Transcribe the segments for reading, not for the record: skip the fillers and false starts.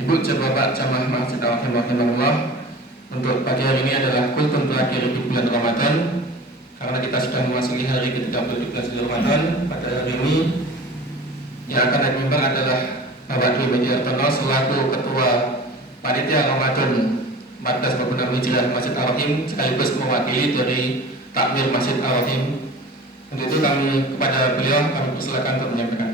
Ibu Bapak Jamaah Masjid Al-Rahimahullah, untuk pagi hari ini adalah kultum terakhir di bulan Ramadan. Karena kita sudah memasuki hari ke-30 di bulan Ramadan, pada hari ini yang akan naik mimbar adalah Bapak Dwi Mediartono selaku Ketua Panitia Ramadan 1446 Hijriah Masjid Al-Rahim, sekaligus mewakili dari Takmir Masjid Al-Rahim. Untuk itu kami kepada beliau kami persilakan untuk menyampaikan.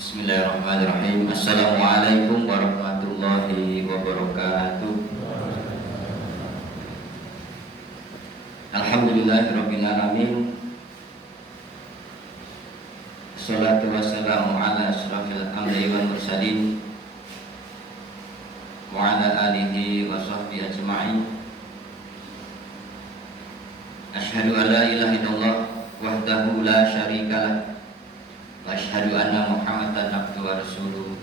Bismillahirrahmanirrahim. Assalamualaikum warahmatullahi wabarakatuh. Alhamdulillahirabbil alamin. Shalatu wassalamu ala asyrafil anbiya'i wal mursalin wa ala alihi wa sahbihi ajma'in. Asyhadu an la ilaha illallah wahdahu la syarikalah wa asyhadu anna Muhammadan abduhu wa rasuluh.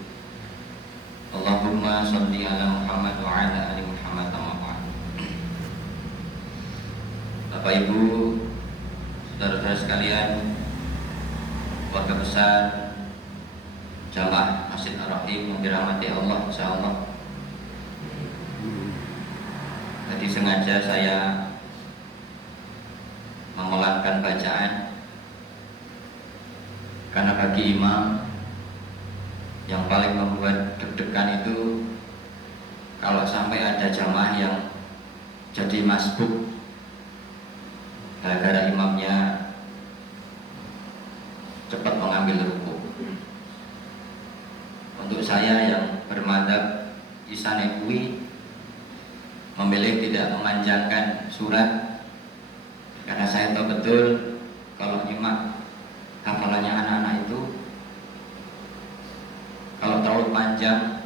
Allahumma shalli ala Muhammad wa ala ali Muhammad wa ba'd. Bapak Ibu, saudara-saudara sekalian, keluarga besar Jamaah Masjid Ar-Rahim yang dirahmati Allah insyaallah. Tadi sengaja saya mengulangi bacaan karena bagi imam yang paling membuat deg-degan itu kalau sampai ada jamaah yang jadi masbuk gara-gara imamnya cepat mengambil rukuk. Untuk saya yang bermadzhab Isanawi memilih tidak memanjangkan surat karena saya tahu betul kalau nyimak hafalannya anak-anak itu kalau terlalu panjang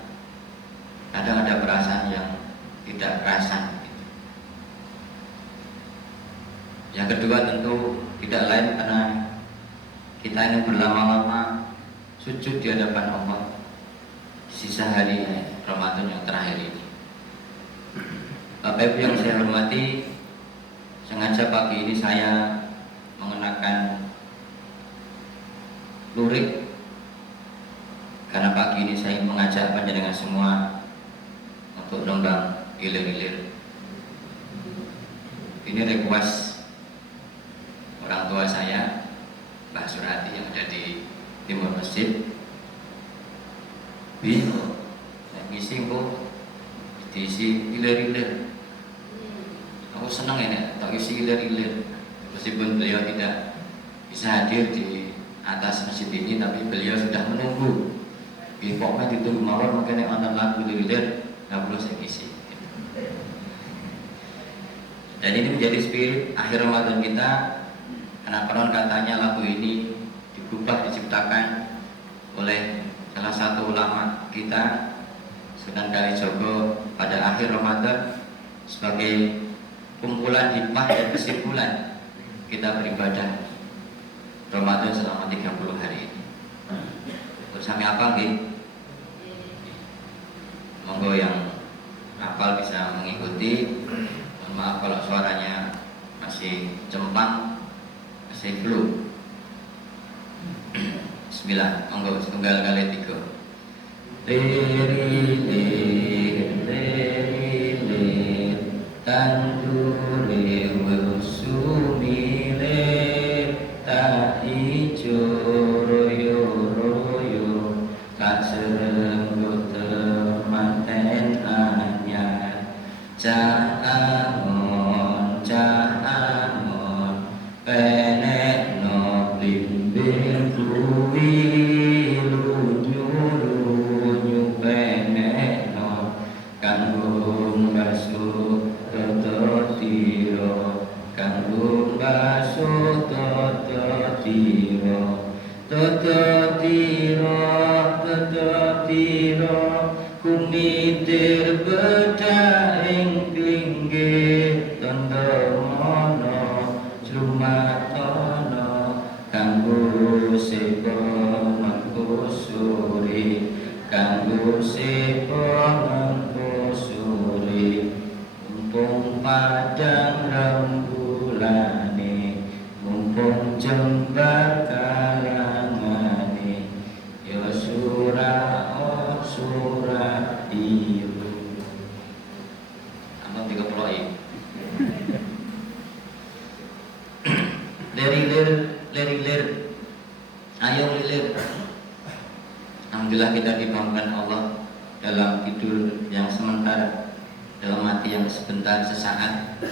kadang ada perasaan yang tidak kerasan. Yang kedua tentu tidak lain karena kita ingin berlama-lama sujud di hadapan Allah sisa hari Ramadan yang terakhir ini. Bapak Ibu yang saya hormati, sengaja pagi ini saya mengenakan lurik karena pagi ini saya mengajak panjenengan semua untuk nembang ilir-ilir. Ini request orang tua saya, Mbah Surati yang ada di timur masjid. Ngisi kok diisi ilir-ilir. Aku senang ini, tak isi ilir-ilir. Meskipun beliau tidak bisa hadir di atas masjid ini, tapi beliau sudah menunggu. Pokoknya ditunggu mawar makanya nonton lagu ilir, nggak perlu saya isi. Dan ini menjadi spirit akhir Ramadan kita. Karena konon katanya lagu ini diciptakan oleh salah satu ulama kita Sunan Kalijogo pada akhir Ramadan sebagai kumpulan hikmah dan kesimpulan kita beribadah Ramadan selama 30 hari ini. Terus kami apa nggih? Monggo yang hafal bisa mengikuti. Mohon maaf kalau suaranya masih cempang, masih flu. Bismillah, monggo setunggal kali tiga. Tandure wusumile tak ijo royo-royo tak serenggut temanten anyar cah angon penek no blimbing kuwi lunyu penek no kanggung basuh toto tiro kanggung basuh toto tiro kumitir bedah ing pinggir tondo mono slumatono kanggo sepo mengkusuri, kanggo sepo mengkusuri, mumpung padang rembulane, mumpung jembar kalangane, ya surah oh surah iru. Ampun 30. Leri-lir, ayo lilir. Alhamdulillah kita dimampukan Allah dalam tidur yang sementara, dalam mati yang sebentar sesaat.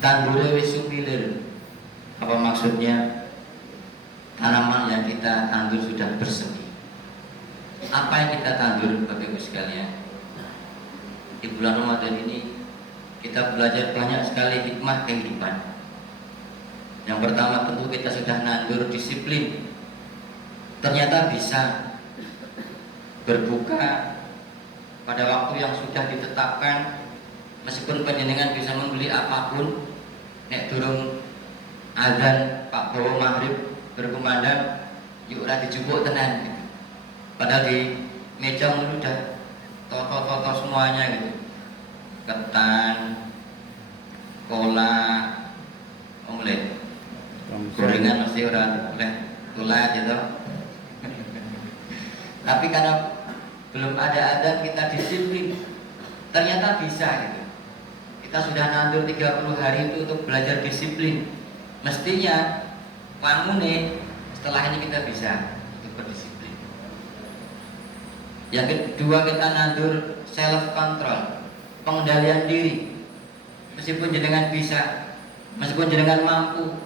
Tandure wis sumilir. Apa maksudnya? Tanaman yang kita tandur sudah bersemi. Apa yang kita tandur Bapak Ibu sekalian? Di bulan Ramadan ini kita belajar banyak sekali hikmah kehidupan. Yang pertama tentu kita sudah nandur disiplin. Ternyata bisa berbuka pada waktu yang sudah ditetapkan, meskipun panjenengan bisa membeli apapun. Nek durung azan Pak Bawa maghrib berkumandang, yuk ora dijupuk tenan gitu. Padahal di meja udah toto semuanya gitu. Ketan, kola, omelet, gorengan mesti orang tulah gitu. Tapi karena belum ada adat, kita disiplin. Ternyata bisa gitu. Kita sudah nandur 30 hari itu untuk belajar disiplin. Mestinya wangune setelah ini kita bisa untuk berdisiplin. Yang kedua, kita nandur self control, pengendalian diri. Meskipun jenengan bisa, meskipun jenengan mampu,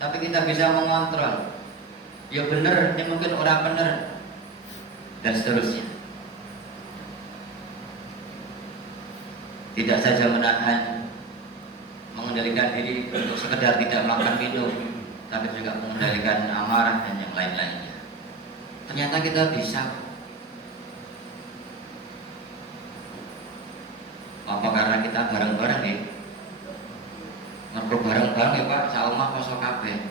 tapi kita bisa mengontrol. Ya bener, ini mungkin orang bener, dan seterusnya. Tidak saja menahan, mengendalikan diri untuk sekedar tidak makan minum, tapi juga mengendalikan amarah dan yang lain-lainnya. Ternyata kita bisa. Apa karena kita bareng-bareng ya? Mergo bareng-bareng ya Pak, saomah poso kabeh.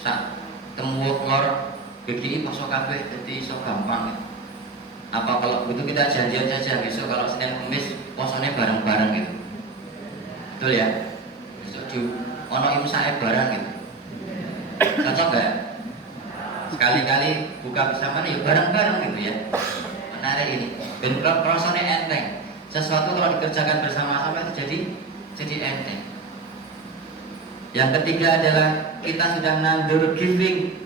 Sak temu lor GGI poso kabeh, jadi iso gampang ya. Apa kalau begitu kita janjian saja besok kalau Senin Kamis posone bareng-bareng gitu. Betul ya? Besok di ono imsae bareng gitu. Cocok enggak? Sekali-kali buka bersama ya bareng-bareng gitu ya. Menarik ini. Ben rasane enteng. Sesuatu kalau dikerjakan bersama-sama itu jadi enteng. Yang ketiga adalah kita sudah nandur giving,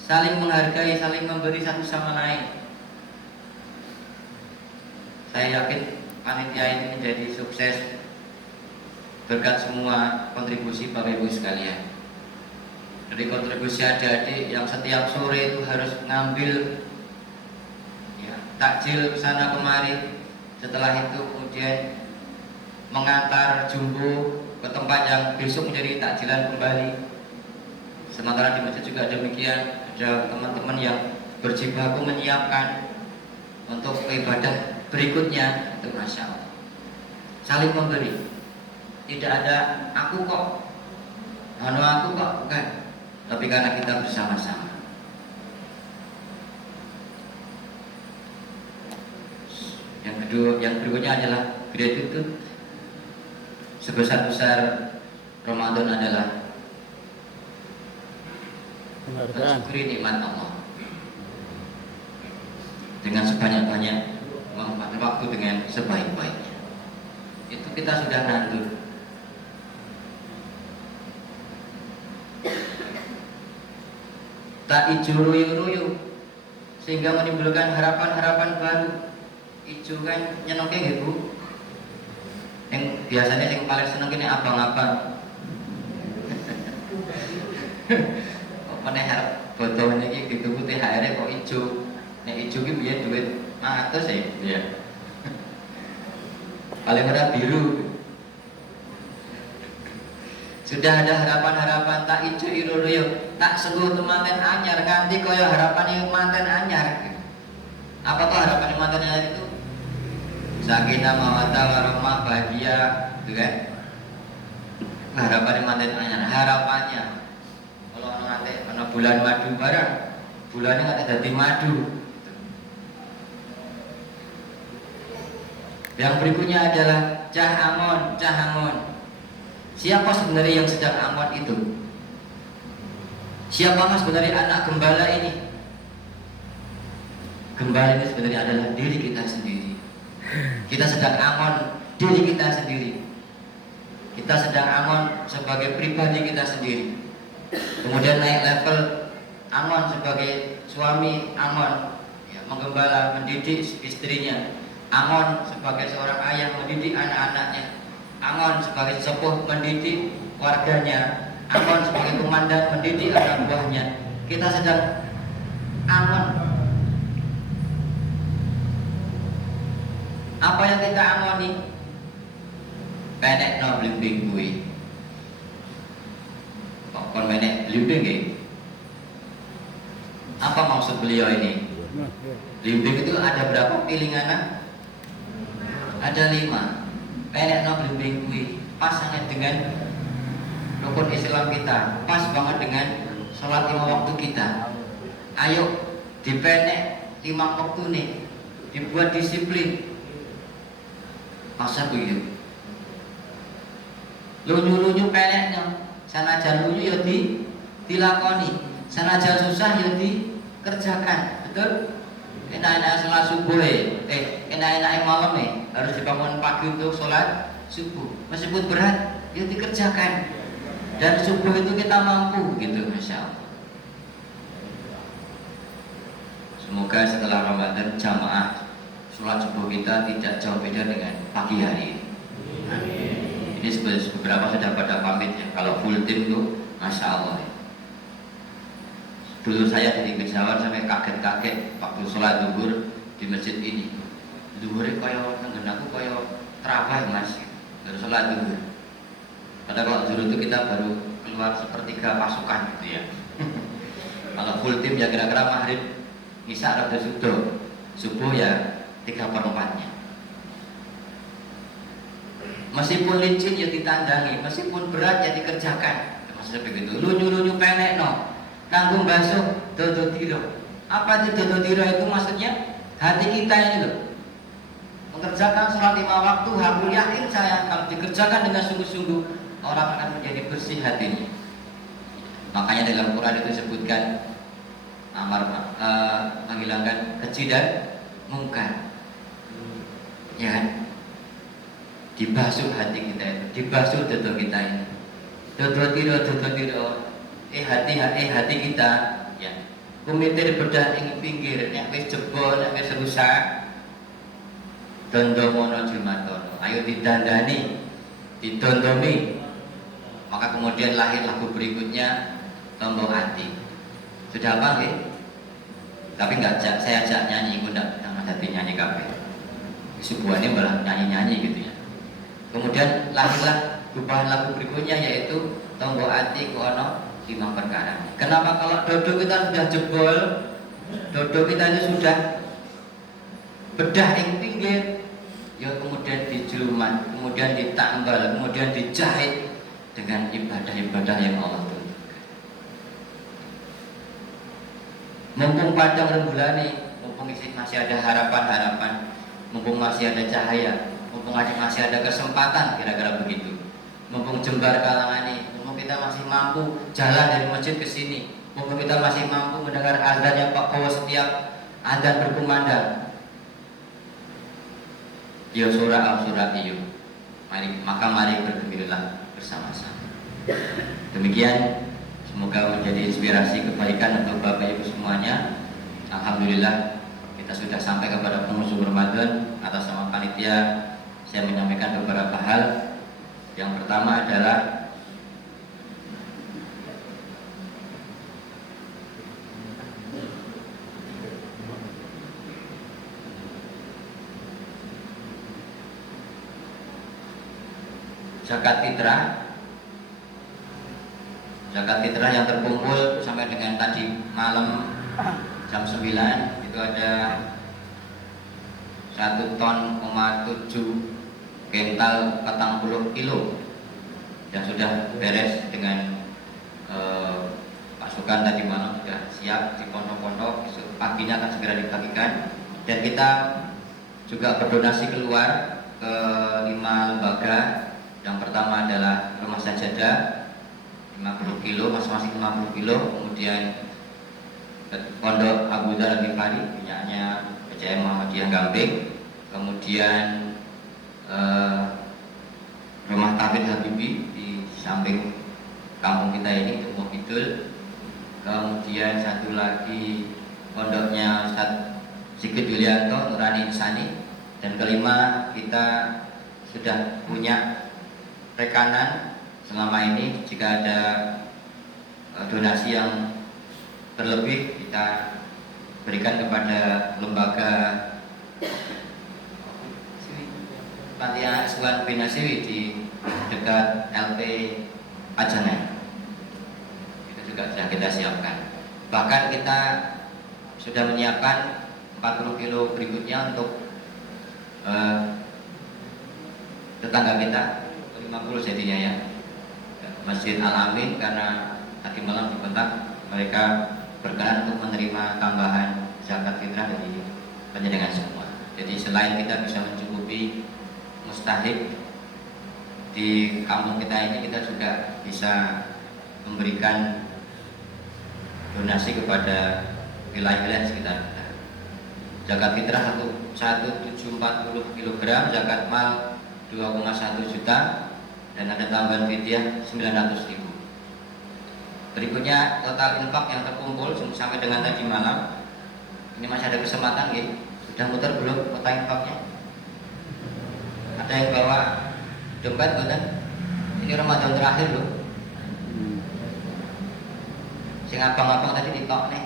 saling menghargai, saling memberi satu sama lain. Saya yakin panitia ini menjadi sukses berkat semua kontribusi Bapak Ibu sekalian. Dari kontribusi adik-adik yang setiap sore itu harus ngambil ya, takjil sana kemari. Setelah itu kemudian mengantar jumbo ke tempat yang besok menjadi takjilan kembali. Sementara di masjid juga demikian, ada teman-teman yang berjibaku menyiapkan untuk ibadah berikutnya. Itu Masya Allah, saling memberi. Tidak ada aku kok, aku kok, bukan. Tapi karena kita bersama-sama. Yang berikutnya adalah gratitude. Sebesar-besar Ramadan adalah mensyukuri nikmat Allah dengan sebanyak-banyak, memanfaatkan waktu dengan sebaik-baiknya. Itu kita sudah nandur. Tak ijo ruyu-ruyu sehingga menimbulkan harapan-harapan baru. Ijo kan nyenengke nggih Bu. Yang biasanya yang paling seneng ini abang-abang. Kok meneh harap botone iki dituku THR kok ijo. Nek ijo ki biyen duit 100 ya. Paling ora biru. Sudah ada harapan-harapan tak ijo iruruyo, tak sungguh temanten anyar nganti kaya harapan manten anyar. Apa tuh harapan manten anyar itu? Sakinah mawaddah warahmah, bahagia, gitu kan? Harapan manten anyar, harapannya bulan madu barang, bulannya nggak ada madu. Yang berikutnya adalah cah angon, cah angon. Siapa sebenarnya yang sedang angon itu? Siapa sebenarnya anak gembala ini? Gembala ini sebenarnya adalah diri kita sendiri. Kita sedang angon diri kita sendiri. Kita sedang angon sebagai pribadi kita sendiri. Kemudian naik level angon sebagai suami, angon ya, menggembala, mendidik istrinya. Angon sebagai seorang ayah, mendidik anak-anaknya. Angon sebagai sepuh, mendidik warganya. Angon sebagai komandan, mendidik anak buahnya. Kita sedang angon. Apa yang kita angoni? Penek no blimbing kuwi. Kok kon penek blimbing nggih? Apa maksud beliau ini? Blimbing itu ada berapa pilingan? Ada 5. Penek no blimbing kuwi. Pas sangat dengan rukun Islam kita, pas banget dengan sholat 5 waktu kita. Ayo dipenek 5 waktu nih, dibuat disiplin. Masa begitu? Lunyu-lunyu peneknya, sanajan lunyu ya dilakoni, sanajan susah ya dikerjakan, betul? Enak-enak sholat subuh enak-enak malam harus dibangun pagi untuk sholat subuh. Meskipun berat, ya dikerjakan. Dan subuh itu kita mampu, gitu, masya Allah. Semoga setelah Ramadan jamaah sholat subuh kita tidak jauh beda dengan pagi hari. Amin. Ini beberapa sudah pada pamit ya. Kalau full tim tuh, masya Allah. Dulu saya di Jawa sampai kaget-kaget waktu sholat zuhur di masjid ini. Zuhurnya kaya nengen aku kaya terawih mas, baru sholat zuhur. Padahal kalau zuhur itu kita baru keluar sepertiga pasukan gitu ya. Kalau full tim ya kira-kira maghrib, isya atau subuh ya 3/4-nya. Meskipun licin ya ditandangi, meskipun berat ya dikerjakan. Maksudnya begitu. Lunyu-lunyu penek no. Tanggung basuh dodo tiro. Apa itu dodo tiro itu maksudnya? Hati kita ini loh. Mengerjakan sholat 5 waktu, aku yakin saya kalau dikerjakan dengan sungguh-sungguh orang akan menjadi bersih hatinya. Makanya dalam Quran itu disebutkan menghilangkan keji dan mungkar. Ya kan? Dibasuh hati kita itu, dibasuh dodo kita ini. Dodo tiro. Hati kita ya. Kumitir bedah ing pinggir, nek wis jebol, nek wis rusak. Dondomono jumatono. Ayo didandani, didondomi. Maka kemudian lahir lagu berikutnya Tombol Hati. Sudah apa nggih? Tapi enggak saya ajak nyanyi, ndak hati nyanyi kabeh. Sebuahnya malah nyanyi-nyanyi gitu ya. Kemudian lahirlah perubahan lagu berikutnya yaitu Tombol Hati kono 5 perkara. Kenapa kalau dodo kita sudah jebol, dodo kita itu sudah bedah yang pinggir, ya kemudian dijuluman, kemudian ditambal, kemudian dijahit dengan ibadah-ibadah yang Allah tuntut. Mumpung padang rembulan, mumpung masih ada harapan-harapan, mumpung masih ada cahaya, mumpung masih ada kesempatan, kira-kira begitu. Mumpung jembar kalangan ini, mumpung kita masih mampu jalan dari masjid ke sini, mumpung kita masih mampu mendengar azan yang Pak Kowo setiap azan berkumandang. Ya surah al-surah iyo. Mari bergembiralah bersama-sama. Demikian, semoga menjadi inspirasi kebaikan untuk Bapak Ibu semuanya. Alhamdulillah kita sudah sampai kepada penghujung Ramadan. Atas nama panitia saya menyampaikan beberapa hal. Yang pertama adalah zakat fitrah. Zakat fitrah yang terkumpul sampai dengan tadi malam jam 9 itu ada 1,7 ton kental 40 kilo yang sudah beres dengan pasukan tadi malam siap di pondok-pondok, besok paginya akan segera dibagikan. Dan kita juga berdonasi keluar ke 5 lembaga. Yang pertama adalah Rumah Sajadah 50 kilo, masing-masing 50 kilo. Kemudian Pondok Abu Dhar Al-Ghifari, punyanya PCM Muhammadiyah Gamping. Kemudian Rumah Tafid Habibi di samping kampung kita ini, Tumbuh Kidul. Kemudian satu lagi pondoknya Ustaz Sigit Yulianto Nurani Insani. Dan kelima, kita sudah punya rekanan selama ini. Jika ada donasi yang berlebih, kita berikan kepada lembaga Panti Asuhan Bina Siwi di dekat LP Ajanan. Itu juga sudah kita siapkan. Bahkan kita sudah menyiapkan 40 kilo berikutnya untuk tetangga kita, 50 jadinya ya, Masjid Al-Amin, karena tadi malam dibentak mereka berkenan untuk menerima tambahan zakat fitrah dari penyelenggara semua. Jadi selain kita bisa mencukupi mustahik di kampung kita ini, kita juga bisa memberikan donasi kepada wilayah-wilayah sekitar kita. Zakat fitrah 1.740 kg, zakat mal 2,1 juta, dan ada tambahan fidyah 900.000. Berikutnya total infak yang terkumpul sampai dengan tadi malam. Ini masih ada kesempatan, ya. Sudah muter belum kota infaknya? Ada yang bawa dompet, bukan? Ini Ramadan terakhir loh. Sing abang-abang tadi ditok nih.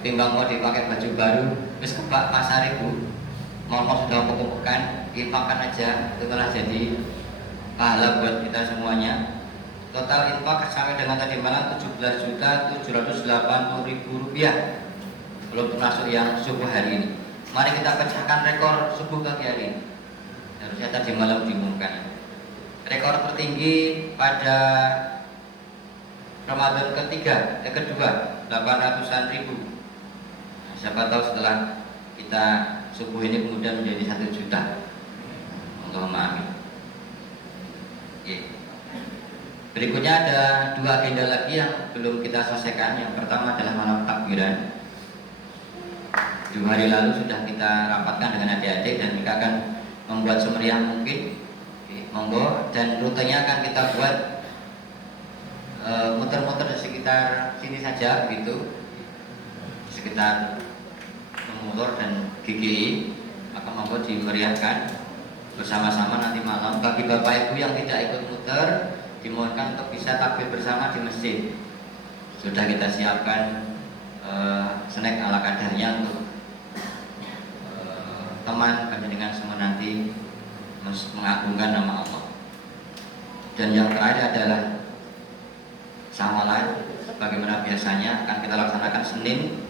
Ketimbang mau dipakai baju baru, terus ke pasar ibu, mau sudah kumpulkan, infakkan aja, itu telah jadi pahala buat kita semuanya. Total infak sampai dengan tadi malam 17.780.000 rupiah, belum termasuk yang subuh hari ini. Mari kita pecahkan rekor subuh pagi hari ini. Harusnya tadi malam diumumkan. Rekor tertinggi pada Ramadan kedua 800-an ribu. Nah, siapa tahu setelah kita subuh ini kemudian menjadi 1 juta. Allahumma amin. Berikutnya ada 2 agenda lagi yang belum kita selesaikan. Yang pertama adalah malam takbiran. 2 hari lalu sudah kita rapatkan dengan adik-adik dan kita akan membuat semeriah mungkin. Monggo, dan rutenya akan kita buat muter-muter di sekitar sini saja gitu, di sekitar Motor dan GGI. Maka monggo dimeriahkan bersama-sama nanti malam. Bagi bapak ibu yang tidak ikut muter, dimohonkan untuk bisa takbir bersama di masjid. Sudah kita siapkan snack ala kadarnya untuk teman panjenengan semua nanti mengagungkan nama Allah. Dan yang terakhir adalah sawalan, bagaimana biasanya akan kita laksanakan Senin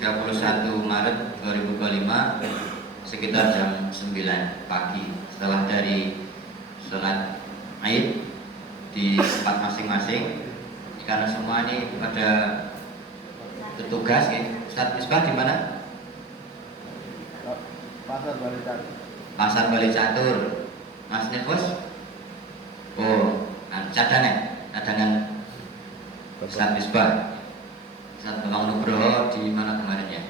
31 Maret 2025 sekitar jam 9 pagi setelah dari sholat Aid di tempat masing-masing. Karena semua ini pada petugas, ya. Ustaz Misbah di mana? Pasar Bali Catur. Pasar Bali Catur. Mas Nefos? Oh, cadangan Ustaz Misbah. Ustaz Bang Nugroho di mana kemarin ya?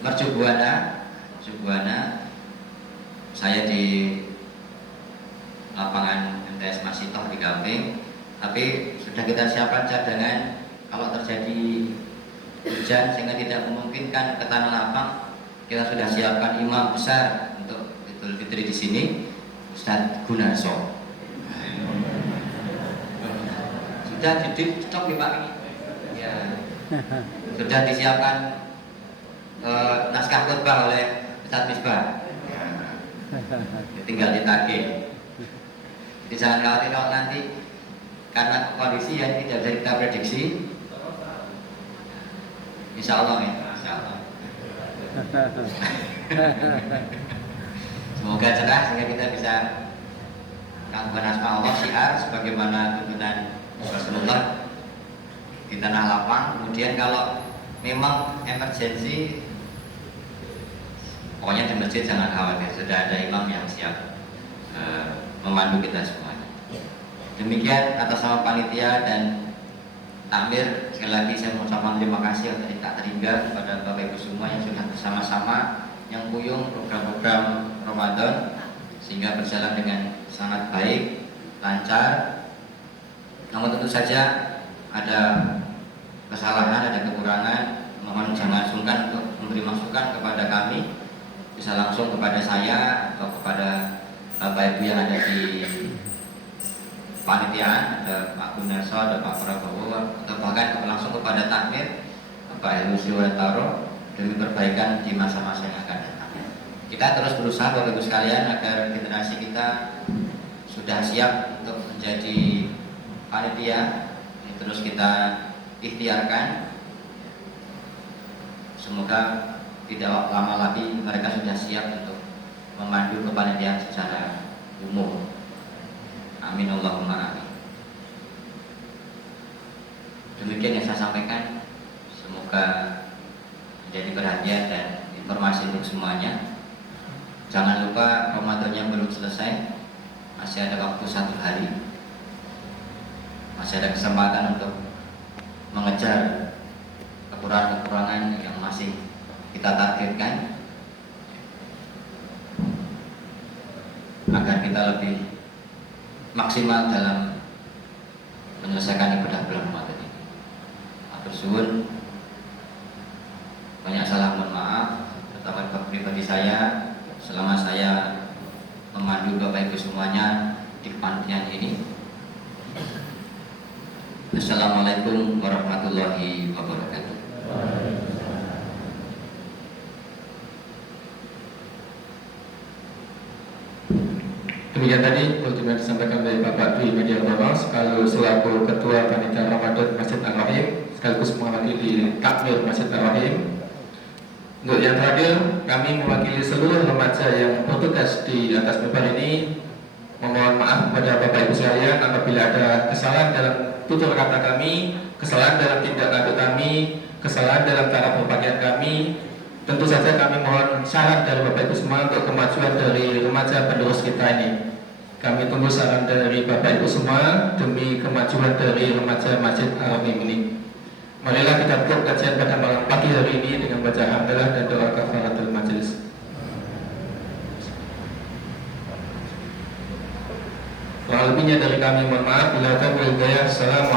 Mercu Buana. Saya di lapangan MTS Masitoh di Gamping. Tapi sudah kita siapkan cadangan kalau terjadi hujan sehingga tidak memungkinkan ke tanah lapang. Kita sudah siapkan imam besar untuk Idul Fitri di sini, Ustaz Gunarso. Sudah cocok ya Pak ini. Ya. Sudah disiapkan naskah khutbah oleh Ustaz Misbah. Tinggal ditagih. Jadi jangan khawatir kalau nanti karena kondisi yang tidak bisa kita prediksi. Insya Allah ya. Insya Allah. Semoga cerah sehingga kita bisa Kangguan asma Allah syiar sebagaimana tuntunan Rasulullah di tanah lapang. Kemudian kalau memang emergensi, pokoknya di masjid jangan khawatir, sudah ada imam yang siap memandu kita semuanya. Demikian atas nama panitia dan takmir, sekali lagi saya mengucapkan terima kasih yang tak terhingga kepada Bapak Ibu semua yang sudah bersama-sama yang puyung program-program Ramadan sehingga berjalan dengan sangat baik, lancar. Namun tentu saja ada kesalahan, ada kekurangan. Mohon jangan sungkan untuk memberi masukan kepada kami, bisa langsung kepada saya atau kepada Bapak Ibu yang ada di panitiaan, ada Pak Gunarso, ada Pak Prabowo, atau bahkan langsung kepada takmir Pak Heru Siwataro demi perbaikan di masa-masa yang akan datang. Kita terus berusaha Bapak Ibu sekalian agar generasi kita sudah siap untuk menjadi panitia. Ini terus kita ikhtiarkan. Semoga tidak lama lagi mereka sudah siap untuk memandu kepanitiaan secara umum. Amin Allahumma amin. Demikian yang saya sampaikan. Semoga menjadi perhatian dan informasi untuk semuanya. Jangan lupa Ramadannya belum selesai, masih ada waktu 1 hari, masih ada kesempatan untuk mengejar kekurangan-kekurangan yang masih kita targetkan agar kita lebih maksimal dalam menyelesaikan ibadah bulan Ramadan ini. Matur suwun, banyak salah, mohon maaf, terutama pribadi saya selama saya memandu Bapak Ibu semuanya di kepanitiaan ini. Assalamualaikum warahmatullahi wabarakatuh. Demikian tadi ultimat disampaikan dari Bapak Dwi Media Bawang selaku Ketua Panitia Ramadan Masjid Ar-Rahim sekaligus mewakili takmir Masjid Ar-Rahim. Untuk yang terakhir, kami mewakili seluruh remaja yang bertugas di atas mimbar ini memohon maaf kepada Bapak Ibu sekalian apabila ada kesalahan dalam tutur kata kami, kesalahan dalam tindak lanjut kami, kesalahan dalam cara berpakaian kami. Tentu saja kami mohon saran dari Bapak Ibu semua untuk kemajuan dari remaja penerus kita ini. Kami tunggu saran dari Bapak Ibu semua demi kemajuan dari remaja Masjid Ar-Rahim ini. Marilah kita tutup kajian pada malam pagi hari ini dengan baca hamdalah dan doa kafaratul majelis. Kurang lebihnya dari kami mohon maaf. Bila kami hidayah. Assalamualaikum